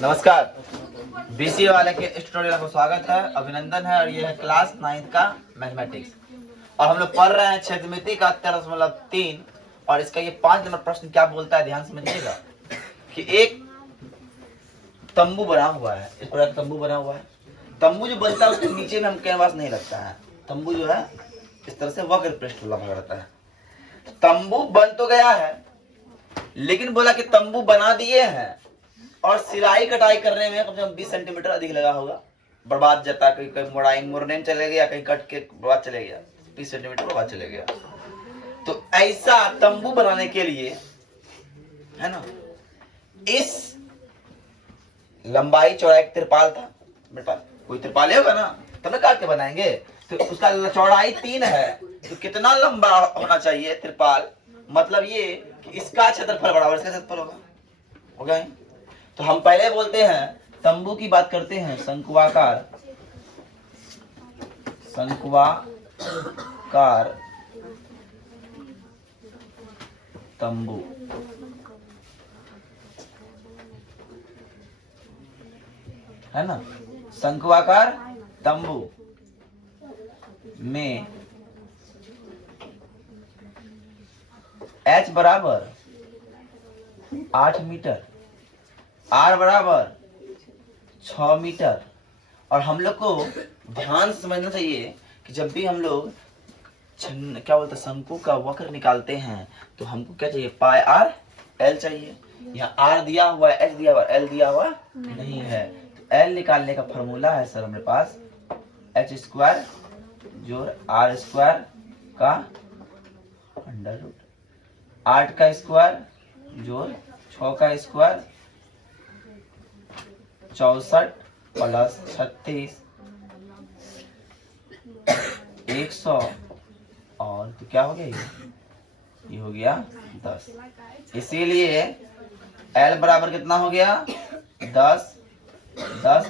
नमस्कार, बीसीए वाले के ट्यूटोरियल को स्वागत है, अभिनंदन है। और ये है क्लास 9 का मैथमेटिक्स और हम लोग पढ़ रहे हैं क्षेत्रमिति का 13.3 और इसका ये 5 नंबर प्रश्न क्या बोलता है, ध्यान समझिएगा कि एक तंबू बना हुआ है। इस प्रकार तंबू बना हुआ है। तंबू जो बनता है उसके नीचे में हम कैनवास नहीं रखता है। तंबू जो है इस तरह से वक्र पृष्ठ वाला रहता है। तंबू बन तो गया है, लेकिन बोला कि तंबू बना दिए हैं और सिलाई कटाई करने में कम से कम 20 सेंटीमीटर अधिक लगा होगा। बर्बाद जाता, कहीं कहीं मुड़ने चले गया, कहीं कट के बर्बाद चले गया, 20 सेंटीमीटर बर्बाद चले गया। तो ऐसा तंबू बनाने के लिए है ना, इस लंबाई चौड़ाई तिरपाल था। बेटा कोई तिरपाल होगा ना तब ना काट के बनाएंगे। तो उसका चौड़ाई 3 है, तो कितना लंबा होना चाहिए तिरपाल? मतलब ये कि इसका क्षेत्रफल बराबर इसका क्षेत्रफल होगा। तो हम पहले बोलते हैं तंबू की बात करते हैं, शंक्वाकार तंबू। है ना, शंक्वाकार तंबू में H बराबर 8 मीटर, R बराबर 6 मीटर। और हम लोग को ध्यान से समझना चाहिए कि जब भी हम लोग क्या बोलते हैं शंकु का वक्र निकालते हैं तो हमको क्या चाहिए, पाई आर एल चाहिए। यहाँ आर दिया हुआ है, एच दिया हुआ है, एल दिया हुआ नहीं है। तो एल निकालने का फॉर्मूला है सर हमारे पास एच स्क्वायर जोड़ आर स्क्वायर का अंडर रूट 8 का स्क्वायर जोड़ 6 का स्क्वायर 64 प्लस 36 100 और तो क्या हो गया, ये हो गया 10। इसीलिए L बराबर कितना हो गया, 10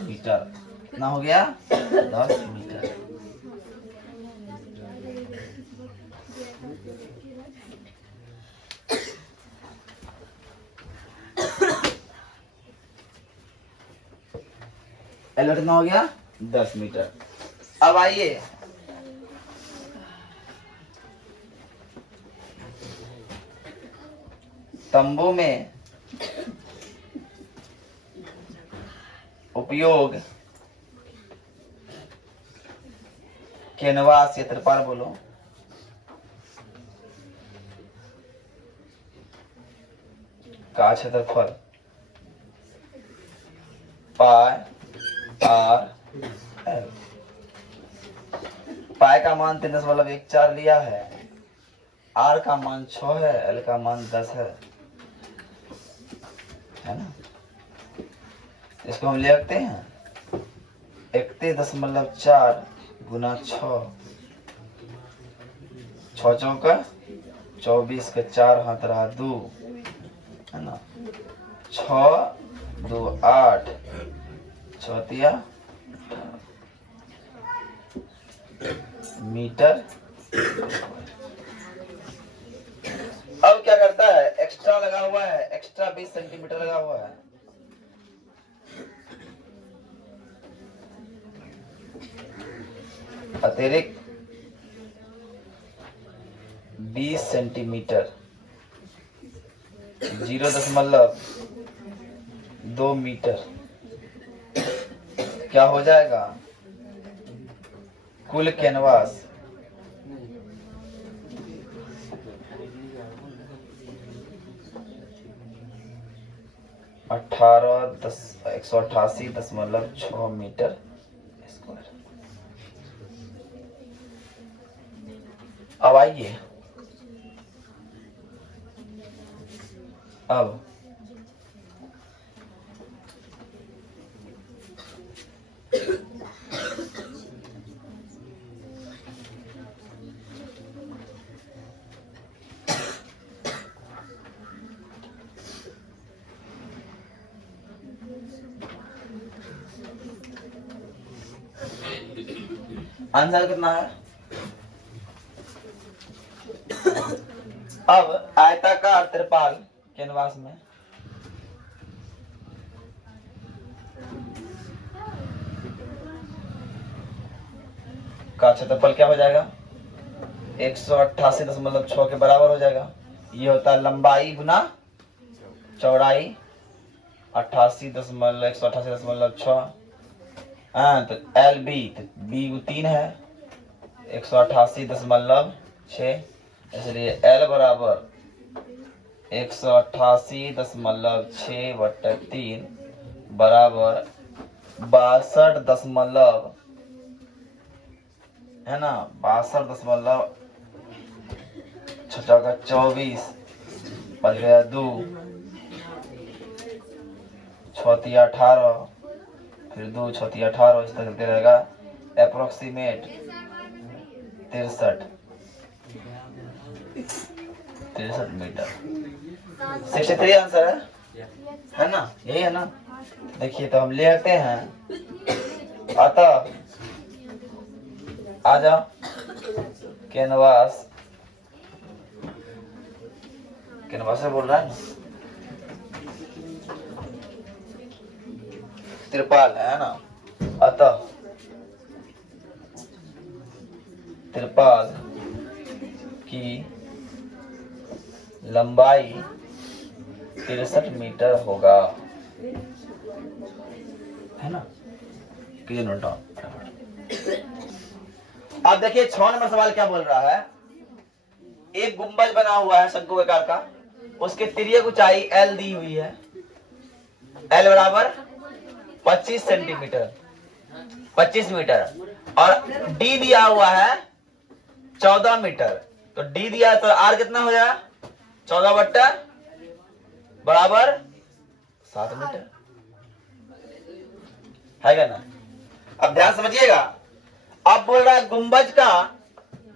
मीटर। कितना हो गया, 10 मीटर। L कितना हो गया, 10 मीटर। अब आइए तंबू में उपयोग कैनवास या तिरपाल बोलो का क्षेत्रफल पाई आर एल। पाई का मान 3.14 लिया है, आर का मान 6 है, एल का मान 10 है ना। इसको हम ले रखते हैं 31.4 गुना 6, 6 चौका 24 का 4 हाथ रहा 2 है ना, 6 2 8 चौतिया मीटर। अब क्या करता है, एक्स्ट्रा लगा हुआ है, एक्स्ट्रा 20 सेंटीमीटर लगा हुआ है। अतिरिक्त 20 सेंटीमीटर 0.2 मीटर क्या हो जाएगा, कुल कैनवास 188.6 मीटर स्क्वायर। अब आइए अब आंसर कितना है। अब आयताकार त्रिपाल कैनवास में। का क्षेत्रफल क्या हो जाएगा? 188.6 के बराबर हो जाएगा। ये होता है लंबाई गुना चौड़ाई 188.6। हाँ तो एल बी, तो बी 3 है 188.6, इसलिए एल बराबर 188.6/3 बराबर 62 है ना, 62.24 बच गया 2, 6 18, फिर 2 6 18, इस तरह चलते रहेगा। Approximate 63 metre. 63 आंसर है ना, यही है ना। देखिए तो हम लेते हैं, अतः आ जाओ कैनवास, कैनवास से बोल रहा है ना, त्रिपाल है ना। अतः त्रिपाल की लंबाई 63 मीटर होगा, है ना। Note down. अब देखिए 6 नंबर सवाल क्या बोल रहा है। एक गुंबज बना हुआ है शंकुआकार का, उसके तिर्यक ऊंचाई एल दी हुई है, एल बराबर 25 सेंटीमीटर, 25 मीटर, और डी दिया हुआ है 14 मीटर। तो डी दिया तो आर कितना हो जाएगा? 14 बराबर 7 मीटर, है क्या ना। अब ध्यान समझिएगा, अब बोल रहा है गुंबज का,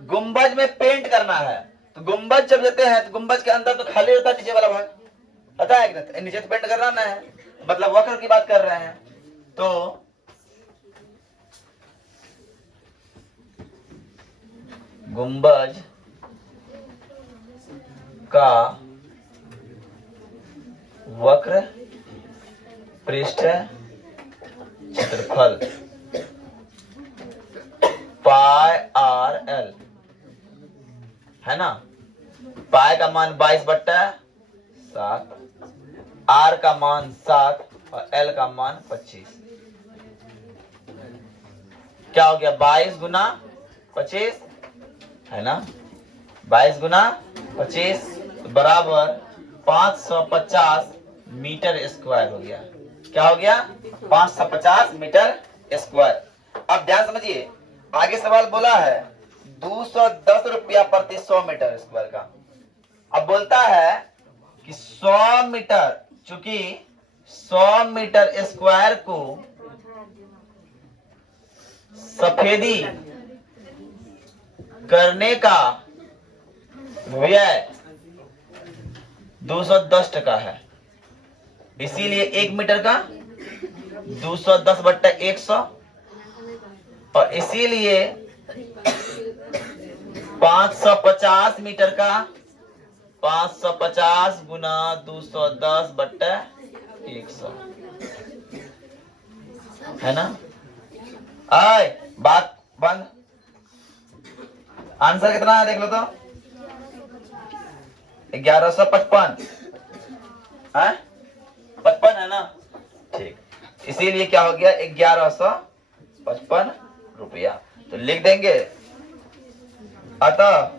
गुंबज में पेंट करना है। तो गुंबज जब देते हैं तो गुंबज के अंदर तो खाली होता है नीचे वाला भाग, पता है कि नहीं, नीचे तो पेंट करना ना है, मतलब वक्र की बात कर रहे हैं। तो गुंबज का वक्र पृष्ठ क्षेत्रफल पाई आर एल है ना। पाई का मान 22/7, आर का मान 7 और एल का मान 25। क्या हो गया? 22 गुना 25 है ना, 22 गुना 25 बराबर 550 मीटर स्क्वायर हो गया। क्या हो गया? 550 मीटर स्क्वायर। अब ध्यान समझिए, आगे सवाल बोला है 210 रुपया प्रति 100 मीटर स्क्वायर का। अब बोलता है कि 100 मीटर, चूंकि 100 मीटर स्क्वायर को सफेदी करने का व्यय 210 टका है, इसीलिए 1 मीटर का 210/100, और इसीलिए 550 मीटर का 550 गुना 210/100 है ना। आए बात बंद। आंसर कितना है देख लो तो, 1155 है, 55 है ना, ठीक। इसीलिए क्या हो गया? 1155 रुपया। तो लिख देंगे, अतः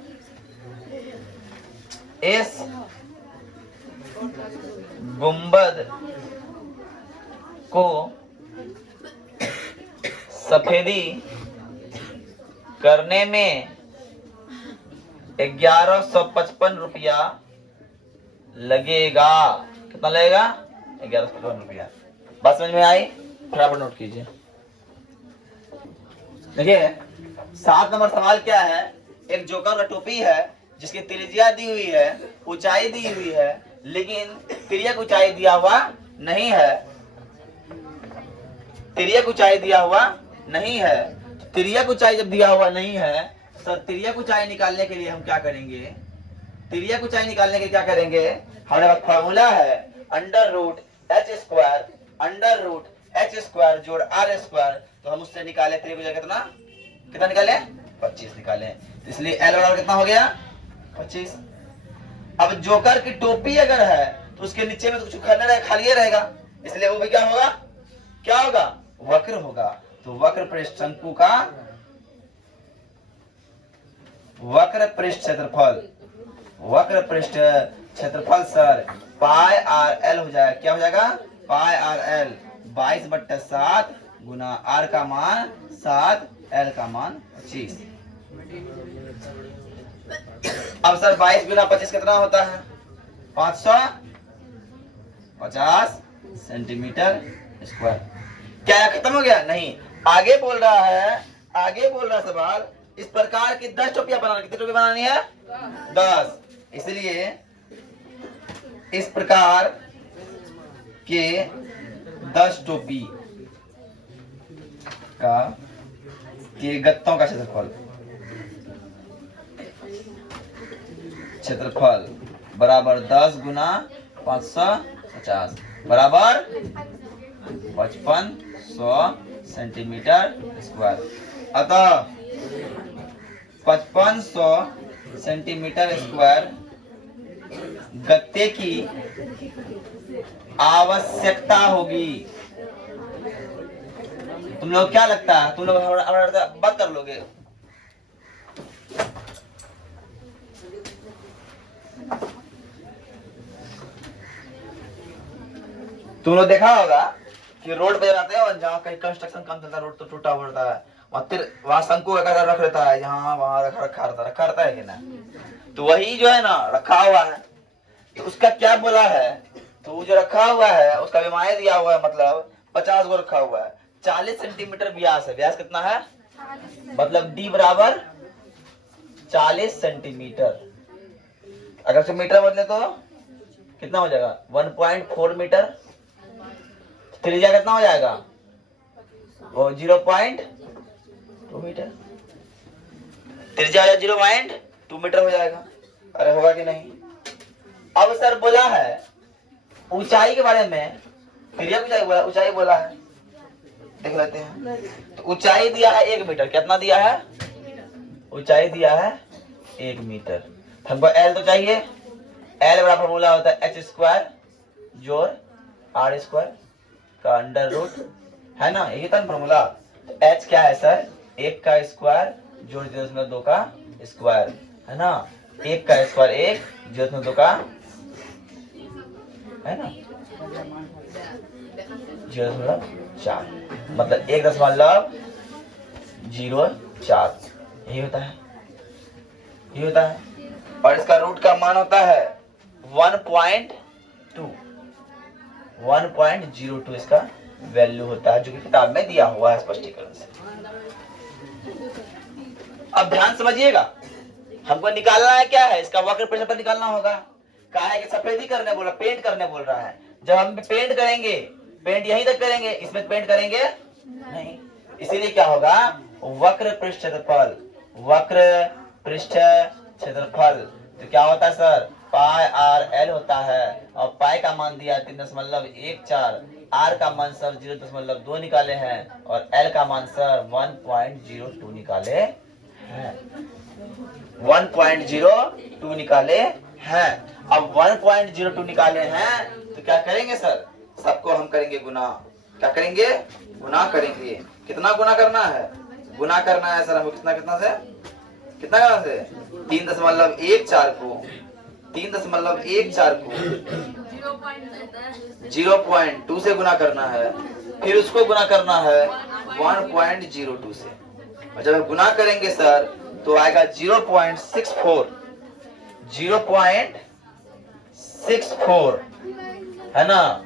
इस गुंबद को सफेदी करने में 1155 रुपया लगेगा। कितना लगेगा? 1155 रुपया। बात समझ में आई? फटाफट नोट कीजिए। देखिए 7 नंबर सवाल क्या है। एक जोकर का टोपी है जिसकी त्रिज्या दी हुई है, ऊंचाई दी हुई है, लेकिन तिर्यक ऊंचाई दिया हुआ नहीं है, तिर्यक ऊंचाई दिया हुआ नहीं है। तिर्यक ऊंचाई जब दिया हुआ नहीं है तो तिर्यक ऊंचाई निकालने के लिए हम क्या करेंगे? तिर्यक ऊंचाई निकालने के क्या करेंगे, हमारे पास फॉर्मूला है अंडर रूट एच स्क्वायर जोड़ आर स्क्वायर। तो हम उससे निकाले त्रिभुज कितना कितना निकाले 25 निकाले, इसलिए एल बराबर कितना हो गया 25। अब जोकर की टोपी अगर है तो उसके नीचे में तो कुछ खाली रहेगा, इसलिए वो भी क्या होगा वक्र होगा। तो वक्र पृष्ठ शंकु का वक्र पृष्ठ क्षेत्रफल सर पाई आर एल हो जाएगा। क्या हो जाएगा पाई आर एल 22/7 गुना आर का मान 7 एल का मान 25। अब सर 22 गुना 25 कितना होता है 550 सेंटीमीटर स्क्वायर। क्या खत्म हो गया, नहीं आगे बोल रहा है सवाल इस प्रकार की 10 टोपियां बनानी, कितनी टोपी बनानी है 10, इसलिए इस प्रकार के 10 टोपी का के गत्तों का क्षेत्रफल बराबर 10 गुना 550 बराबर 5500 सेंटीमीटर स्क्वायर। अतः 5500 सेंटीमीटर स्क्वायर गत्ते की आवश्यकता होगी। तुम लोग क्या लगता है, तुम लोग बात कर लोगे? तुम लोग देखा होगा कि रोड पे जाते हैं और जहाँ कहीं कंस्ट्रक्शन काम चलता है, रोड तो टूटा हुआ रहता है, वहां शंकु रख रहता है, यहाँ वहां रखा रहता है कि ना, तो वही जो है ना रखा हुआ है, तो उसका क्या बोला है, तो जो रखा हुआ है उसका विमाएं दिया हुआ है, मतलब 50 गो रखा हुआ है, 40 सेंटीमीटर व्यास है। व्यास कितना है, मतलब डी बराबर 40 सेंटीमीटर। अगर से मीटर बदले तो कितना हो जाएगा 1.4 मीटर। त्रिज्या कितना हो जाएगा वो 0.2 मीटर। त्रिज्या 0.2 मीटर हो जाएगा। अरे होगा कि नहीं? अब सर बोला है ऊंचाई के बारे में, ऊंचाई बोला है, देख लेते हैं। तो ऊंचाई दिया है 1 मीटर। कितना दिया है? ऊंचाई दिया है 1 मीटर। हमको एल तो चाहिए। एल बड़ा फॉर्मूला होता है एच स्क्वायर जोड़ आर स्क्वायर का अंडर रूट, है ना, यही था फॉर्मूला। तो एच क्या है सर, 1 का स्क्वायर जोड़ 0.2 का स्क्वायर, है ना, 1 का स्क्वायर 1 0.2 का, है ना, 0.4 मतलब 1.04 यही होता है, ये होता है। और इसका रूट का मान होता है 1.02 इसका वैल्यू होता है, जो कि किताब में दिया हुआ है स्पष्टीकरण से। अब ध्यान समझिएगा, हमको निकालना है क्या है, इसका वक्र क्षेत्रफल निकालना होगा। कहा है कि सफेदी करने बोला, पेंट करने बोल रहा है। जब हम पेंट करेंगे, पेंट यहीं तक करेंगे, इसमें पेंट करेंगे नहीं, इसीलिए क्या होगा वक्र पृष्ठ क्षेत्रफल, वक्र पृष्ठ क्षेत्रफल। तो क्या होता है सर, पाई आर एल होता है, और पाई का मान दिया 3.14, आर का मान सर 0.2 निकाले हैं, और एल का मान सर 1.02 निकाले हैं, 1.02 निकाले हैं। अब 1.02 निकाले हैं तो क्या करेंगे सर, सबको हम करेंगे गुना। क्या करेंगे? गुना करेंगे। कितना गुना करना है? गुना करना है सर हमको कितना कितना से 3.14 को 0.2 से गुना करना है, फिर उसको गुना करना है 1.02 से, और जब हम गुना करेंगे सर तो आएगा 0.64 है ना,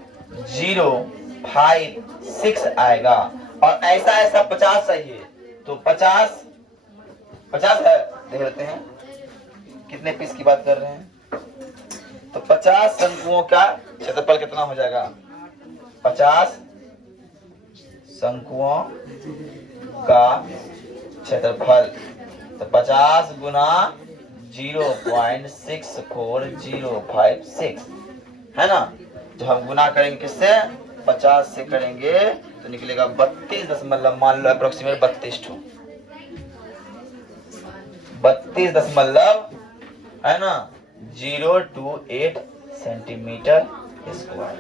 056 आएगा। और ऐसा 50 चाहिए, तो 50 है, देख लेते हैं कितने पीस की बात कर रहे हैं। तो 50 शंकुओं का क्षेत्रफल कितना हो जाएगा, 50 शंकुओं का क्षेत्रफल, तो 50 गुना 0.64056 है ना। जब हम गुना करेंगे किससे 50 से करेंगे तो निकलेगा 32 मान लो अप्रोक्सीमेट 32 है ना 028 सेंटीमीटर स्क्वायर।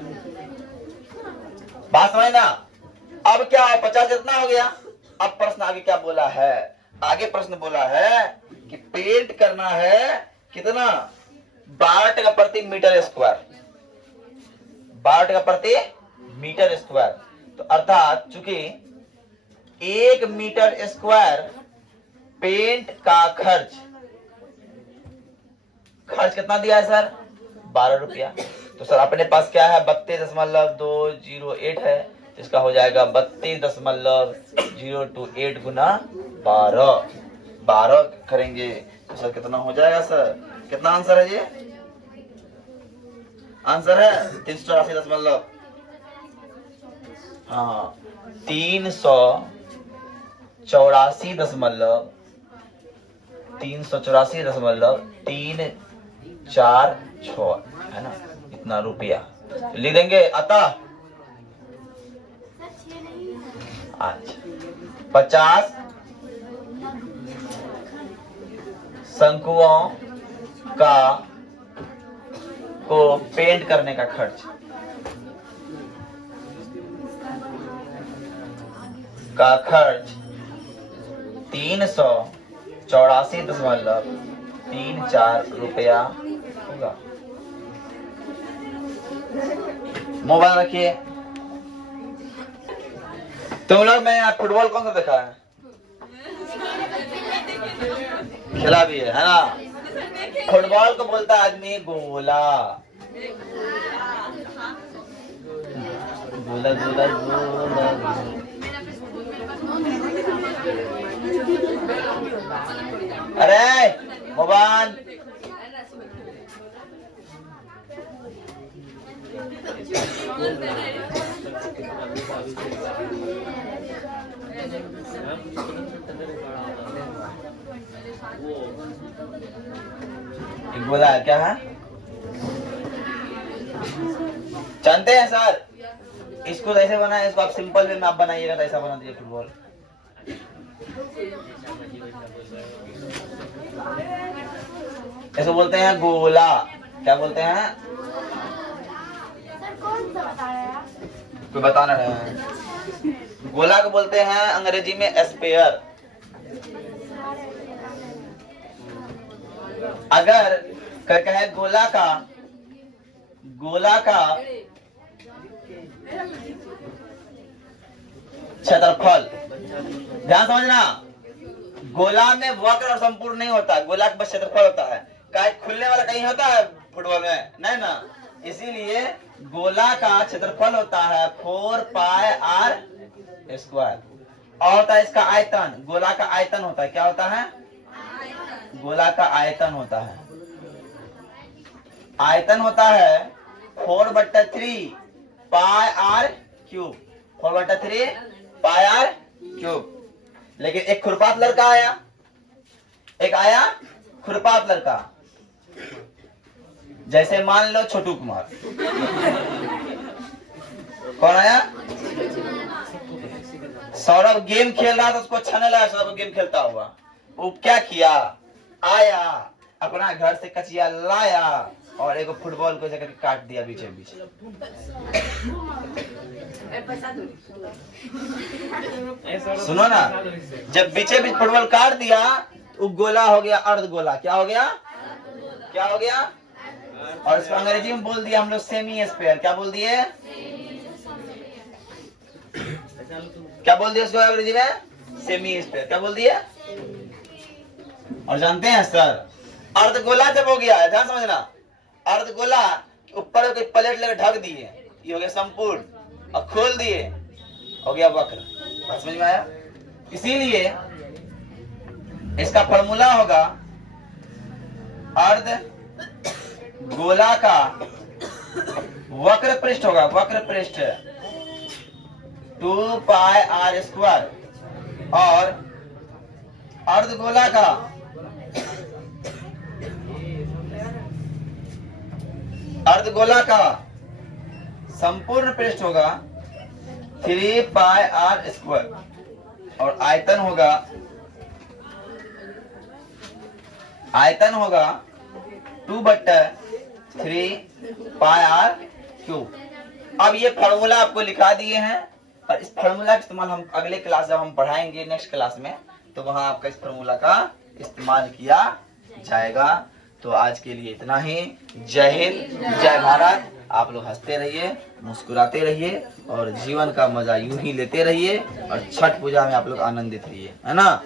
बात समझ ना। अब क्या 50 इतना हो गया। अब प्रश्न आगे क्या बोला है, आगे प्रश्न बोला है कि पेंट करना है कितना 12 टका प्रति मीटर स्क्वायर, 12 टका प्रति मीटर स्क्वायर। तो अर्थात चूंकि 1 मीटर स्क्वायर पेंट का खर्च कितना दिया है सर 12 रुपया। तो सर अपने पास क्या है 32.208 है, तो इसका हो जाएगा 32.028 गुना 12 करेंगे तो सर कितना हो जाएगा सर, कितना आंसर है ये, आंसर है 384 हाँ 384.346 है ना, इतना रुपया लिख देंगे। अतः अच्छा 50 शंकुओं को पेंट करने का खर्च का खर्च 384.34 रुपया होगा। मोबाइल रखिए। तुम लोग में फुटबॉल कौन सा देखा है, खेला भी है ना। फुटबॉल को बोलता है आदमी गोला, गोला गोला गोला। अरे मोबाइल गोला क्या है जानते हैं सर, इसको ऐसे बना है, इसको आप सिंपल वे में आप बनाइएगा तो ऐसा बना दीजिए फुटबॉल। इसको बोलते हैं गोला, क्या बोलते हैं कोई बताना है। गोला को बोलते हैं अंग्रेजी में स्पेयर। अगर कहे गोला का क्षेत्रफल, ध्यान समझना, गोला में वक्र और संपूर्ण नहीं होता, गोला का बस क्षेत्रफल होता है। क्या खुलने वाला कहीं होता है फुटबॉल में, नहीं ना। इसीलिए गोला का क्षेत्रफल होता है 4 पाई आर स्क्वायर और होता है इसका आयतन, गोला का आयतन होता है, क्या होता है गोला का आयतन होता है, आयतन होता है 4/3 pi R cube, 4/3 pi R cube. लेकिन एक खुरपात लड़का आया, एक आया खुरपात लड़का, जैसे मान लो छोटू कुमार। कौन आया, सौरभ गेम खेल रहा था, उसको अच्छा नहीं लगा सौरभ गेम खेलता हुआ। वो क्या किया, आया अपना घर से कचिया लाया और एक फुटबॉल को जगह काट दिया बीचे बीच। सुनो ना, जब बीचे बीच फुटबॉल काट दिया वो गोला हो गया अर्ध गोला। क्या हो गया, क्या हो गया, और इसको अंग्रेजी में बोल दिया हम लोग सेमी स्फीयर। क्या बोल दिए, क्या बोल दिया उसको अंग्रेजी में, सेमी स्फीयर। क्या बोल दिया। और जानते हैं सर अर्धगोला जब हो गया, ध्यान समझना, अर्धगोला ऊपर कोई प्लेट लगे ढक दिए, ये हो गया संपूर्ण, और खोल दिए हो गया वक्र। बात समझ में आया। इसीलिए इसका फॉर्मूला होगा अर्ध गोला का वक्र पृष्ठ होगा, वक्र पृष्ठ 2 पाई आर स्क्वायर और अर्धगोला का अर्धगोला का संपूर्ण पृष्ठ होगा 3 पाई आर स्क्वायर और आयतन होगा 2/3 पाई आर क्यूब। अब ये फार्मूला आपको लिखा दिए हैं और इस फार्मूला का इस्तेमाल हम अगले क्लास जब हम पढ़ाएंगे नेक्स्ट क्लास में, तो वहां आपका इस फार्मूला का इस्तेमाल किया जाएगा। तो आज के लिए इतना ही। जय हिंद, जय भारत। आप लोग हंसते रहिए, मुस्कुराते रहिए और जीवन का मजा यूं ही लेते रहिए और छठ पूजा में आप लोग आनंदित रहिए, है ना।